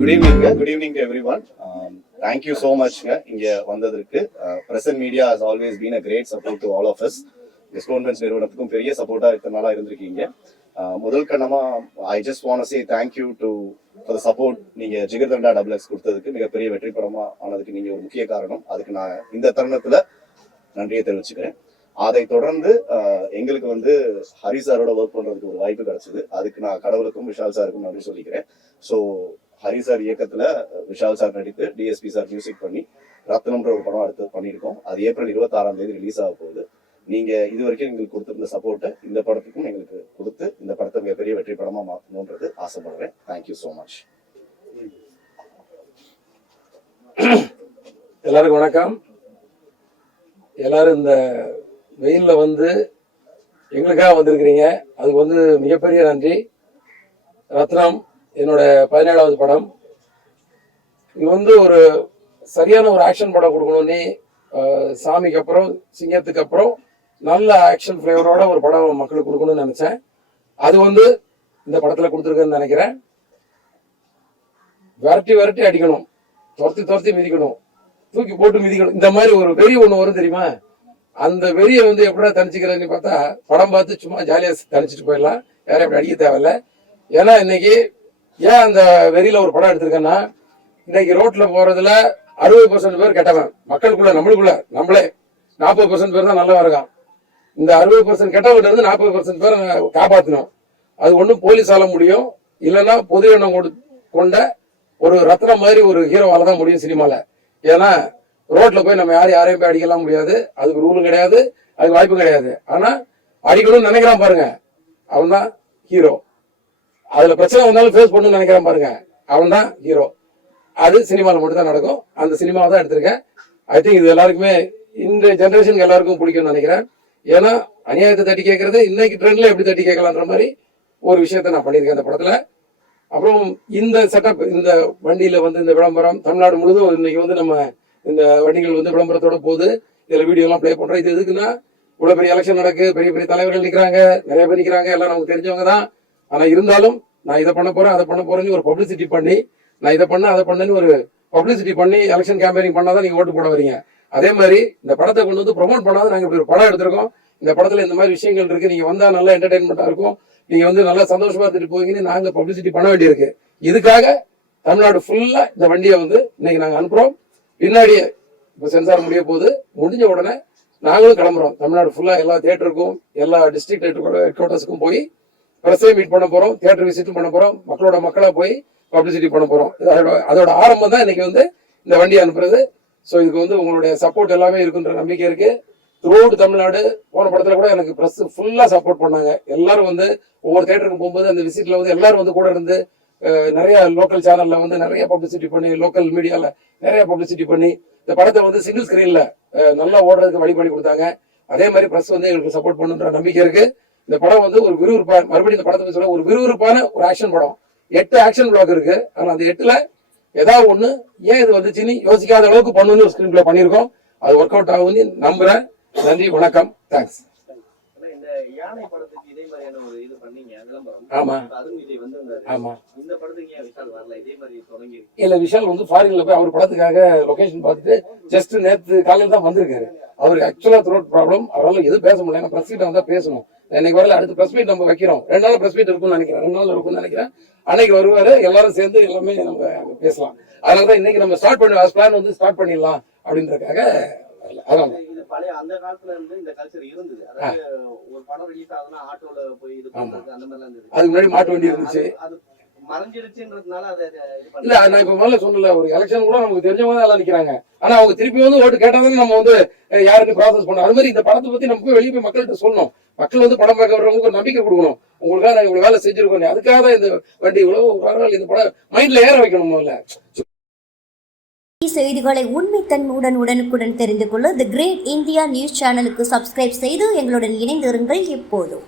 Good evening to everyone. Thank you so much. இங்க வந்ததற்கு Present Media has always been a great support to all of us. Discounts நிறுவனத்துக்கும் பெரிய சப்போர்ட்டா இத்தனால இருந்திருக்கீங்க. முதல் Kannamma I just want to say thank you for the support. நீங்க jigarthanda XX கொடுத்ததுக்கு மிகப்பெரிய வெற்றி படமா ஆனதுக்கு நீங்க ஒரு முக்கிய காரணம். அதுக்கு நான் இந்த தருணத்துல நன்றியை தெரிவிச்சுக்கிறேன். அதை தொடர்ந்து எங்களுக்கு வந்து ஹரி சாரோட ஒர்க் பண்றதுக்கு ஒரு வாய்ப்பு கிடைச்சது. அதுக்கு நான் கடவுளுக்கும் விஷால் சாருக்கும் நன்றி சொல்லிக்கிறேன். ஸோ ஹரி சார் இயக்கத்துல விஷால் சார் நடித்து டிஎஸ்பி சார் மியூசிக் பண்ணி ரத்னம்ன்ற ஒரு படம் அடுத்து பண்ணியிருக்கோம். அது ஏப்ரல் 26 ரிலீஸ் ஆக போகுது. நீங்க இது வரைக்கும் எங்களுக்கு கொடுத்திருந்த சப்போர்ட்டை இந்த படத்துக்கும் எங்களுக்கு கொடுத்து இந்த படத்தை மிகப்பெரிய வெற்றி படமா மாற்றணுன்றது ஆசைப்படுறேன். Thank you so much. எல்லாருக்கும் வணக்கம். எல்லாரும் இந்த வெயில்ல வந்து எங்களுக்காக வந்திருக்கிறீங்க. அதுக்கு வந்து மிகப்பெரிய நன்றி. ரத்னம் என்னோட 17வது படம். இது வந்து ஒரு சரியான ஒரு ஆக்ஷன் படம் கொடுக்கணும்னு சாமிக்கு அப்புறம் சிங்கத்துக்கு அப்புறம் நல்ல ஆக்ஷன் ஃபிளேவரோட ஒரு படம் மக்களுக்கு கொடுக்கணும்னு நினைச்சேன். அது வந்து இந்த படத்துல கொடுத்துருக்குன்னு நினைக்கிறேன். விரட்டி அடிக்கணும், துரத்தி மிதிக்கணும், தூக்கி போட்டு மிதிக்கணும். இந்த மாதிரி ஒரு வெறி ஒண்ணு வரும் தெரியுமா? அந்த வெறியை வந்து எப்படா தனிச்சுக்கிறதுன்னு பார்த்தா படம் பார்த்து சும்மா ஜாலியா தனிச்சுட்டு போயிடலாம். யாரும் அப்படி அடிக்க தேவையில்ல. ஏன்னா இன்னைக்கு ஏன் அந்த வெறியில ஒரு படம் எடுத்திருக்கேன்னா, இன்னைக்கு ரோட்ல போறதுல 60% பேர் கெட்டவன். மக்களுக்குள்ள நம்மளே 40% பேர் தான் நல்லவா இருக்கான். இந்த 60% கெட்டவன் இருந்து 40% பேரை காப்பாற்றணும். அது ஒன்றும் போலீஸால முடியும், இல்லைன்னா பொது எண்ணம் கொண்ட ஒரு ரத்னம் மாதிரி ஒரு ஹீரோவால தான் முடியும் சினிமால. ஏன்னா ரோட்ல போய் நம்ம யாரையும் போய் அடிக்கலாம் முடியாது. அதுக்கு ரூலும் கிடையாது, அதுக்கு வாய்ப்பும் கிடையாது. ஆனா அடிக்கணும்னு நினைக்கிறான் பாருங்க, அவன் தான் ஹீரோ. அதுல பிரச்சனை வந்தாலும் ஃபேஸ் பண்ணணும்னு நினைக்கிறான் பாருங்க, அவன் தான் ஹீரோ. அது சினிமாவில் மட்டும் தான் நடக்கும். அந்த சினிமாவை தான் எடுத்திருக்கேன். ஐ திங்க் இது எல்லாருக்குமே இந்த ஜென்ரேஷனுக்கு எல்லாருக்கும் பிடிக்கும்னு நினைக்கிறேன். ஏன்னா அநியாயத்தை தட்டி கேட்கறது இன்னைக்கு ட்ரெண்ட்ல எப்படி தட்டி கேட்கலான்ற மாதிரி ஒரு விஷயத்த நான் பண்ணியிருக்கேன் அந்த படத்துல. அப்புறம் இந்த செட்டப், இந்த வண்டியில வந்து இந்த விளம்பரம் தமிழ்நாடு முழுதும் இன்னைக்கு வந்து நம்ம இந்த வண்டிகள் வந்து விளம்பரத்தோட போகுது. இதுல வீடியோ எல்லாம் பிளே பண்றோம். இது எதுக்குன்னா, இவ்வளவு பெரிய எலெக்ஷன் நடக்கு, பெரிய பெரிய தலைவர்கள் நிற்கிறாங்க, நிறைய பேர் நிற்கிறாங்க, எல்லாம் நமக்கு தெரிஞ்சவங்க தான். ஆனா இருந்தாலும் நான் இதை பண்ண போறேன் அதை பண்ண போறேன்னு ஒரு பப்ளிசிட்டி பண்ணி, நான் இதை பண்ண அதை பண்ணேன்னு ஒரு பப்ளிசிட்டி பண்ணி எலெக்ஷன் கேம்பெயினிங் பண்ணாதான் நீங்க ஓட்டு போட வரீங்க. அதே மாதிரி இந்த படத்தை கொண்டு வந்து ப்ரொமோட் பண்ணாதான் நாங்க இப்படி ஒரு படம் எடுத்திருக்கோம். இந்த படத்துல இந்த மாதிரி விஷயங்கள் இருக்கு, நீங்க வந்தா நல்லா என்டர்டைன்மெண்டா இருக்கும், நீங்க வந்து நல்லா சந்தோஷமா எடுத்துட்டு போவீங்கன்னு நாங்க பப்ளிசிட்டி பண்ண வேண்டியிருக்கு. இதுக்காக தமிழ்நாடு ஃபுல்லா இந்த வண்டியை வந்து இன்னைக்கு நாங்க அனுப்புறோம். பின்னாடியே இப்போ சென்சார் முடிய போது முடிஞ்ச உடனே நாங்களும் கிளம்புறோம். தமிழ்நாடு ஃபுல்லா எல்லா தியேட்டருக்கும் எல்லா டிஸ்ட்ரிக்ட் ஹெட் குவார்ட்டர்ஸுக்கும் போய் பிரஸை மீட் பண்ண போறோம், தியேட்டர் விசிட்டும் பண்ண போறோம், மக்களா போய் பப்ளிசிட்டி பண்ண போறோம். அதோட ஆரம்பம் தான் இன்னைக்கு வந்து இந்த வண்டி அனுப்புறது. ஸோ இதுக்கு வந்து உங்களுடைய சப்போர்ட் எல்லாமே இருக்குன்ற நம்பிக்கை இருக்கு. த்ரூஅவுட் தமிழ்நாடு போன படத்துல கூட எனக்கு பிரஸ் ஃபுல்லா சப்போர்ட் பண்ணாங்க. எல்லாரும் வந்து ஒவ்வொரு தியேட்டருக்கு போகும்போது அந்த விசிட்ல வந்து எல்லாரும் வந்து கூட இருந்து நிறைய லோக்கல் சேனல்ல வந்து நிறைய பப்ளிசிட்டி பண்ணி, லோக்கல் மீடியால நிறைய பப்ளிசிட்டி பண்ணி இந்த படத்தை வந்து சிங்கிள் ஸ்கிரீன்ல நல்லா ஓடுறதுக்கு வழி பண்ணி கொடுத்தாங்க. அதே மாதிரி பிரஸ் வந்து எங்களுக்கு சப்போர்ட் பண்ணுன்ற நம்பிக்கை இருக்கு. இந்த படம் வந்து ஒரு விறுவிறுப்பான, மறுபடியும் இந்த படத்தை சொல்ல, ஒரு விறுவிறுப்பான ஒரு ஆக்ஷன் படம். 8 ஆக்ஷன் பிளாக் இருக்கு. ஆனா அந்த 8ல ஏதாவது ஒண்ணு ஏன் இது வந்துச்சுன்னு யோசிக்காத அளவுக்கு பண்ணணும்னு ஒரு ஸ்கிரீன் பிளே பண்ணியிருக்கோம். அது ஒர்க் அவுட் ஆகும்னு நம்புறேன். நன்றி, வணக்கம், தேங்க்ஸ். ஆமா ஆமா இல்ல, விஷால் வந்து ஃபாரின்ல போய் அவர் படத்துக்காக லொகேஷன் பார்த்துட்டு ஜஸ்ட் நேற்று காலையில தான் வந்திருக்காரு. அவருக்கு ஆக்சுவலா த்ரோட் ப்ராப்ளம், அவரால் எதுவும் பேச முடியல. பிரஸ் மீட் வந்தா பேசணும். இன்னைக்கு வரல, அடுத்து பிரஸ் மீட் நம்ம வைக்கிறோம். 2 நாள் பிரஸ் மீட் இருக்கும்னு நினைக்கிறேன், 2 நாள் இருக்கும்னு நினைக்கிறேன். அன்னைக்கு வருவாரு, எல்லாரும் சேர்ந்து எல்லாமே நம்ம பேசலாம். அதனாலதான் இன்னைக்கு நம்ம ஸ்டார்ட் பண்ணி பிளான் வந்து ஸ்டார்ட் பண்ணிடலாம் அப்படின்றதுக்காக. அதான் அந்த காலத்துல இருந்து இந்த கல்ச்சர் இருந்தது. அதாவது ஒரு படம் ரிலீஸ் ஆகுதுன்னா ஆட்டோல போய் இது பண்றது அந்த மாதிரி இருந்தது. அதுக்கு முன்னாடி மாட்டு வண்டி இருந்துச்சு. அது மறைஞ்சிருச்சுன்றதுனால அதை இல்ல, நான் இப்ப முதல்ல சொன்னல, ஒரு எலெக்ஷன் கூட நமக்கு தெரிஞ்சவங்க எல்லாம் நிக்கிறாங்க. ஆனா அவங்க திருப்பி வந்து ஓட்டு கேட்டாதான் நம்ம வந்து யாருன்னு ப்ராசஸ் பண்ணணும். அது மாதிரி இந்த படத்தை பத்தி நம்ம போய் வெளியே போய் மக்கள்கிட்ட சொல்லணும். மக்கள் வந்து படம் பார்க்க வர்றவங்களுக்கு ஒரு நம்பிக்கை கொடுக்கணும். உங்களுக்காக நான் இவ்வளவு வேலை செஞ்சிருக்கோம், அதுக்காக தான் இந்த வண்டி இவ்வளவு பரவாயில்ல, இந்த படம் மைண்ட்ல ஏற வைக்கணும். முதல்ல செய்திகளை உண்மைத்தன்மையுடன் உடனுக்குடன் தெரிந்து கொள்ள தி கிரேட் இந்தியா நியூஸ் சேனலுக்கு சப்ஸ்கிரைப் செய்து எங்களுடன் இணைந்திருங்கள் எப்போதும்.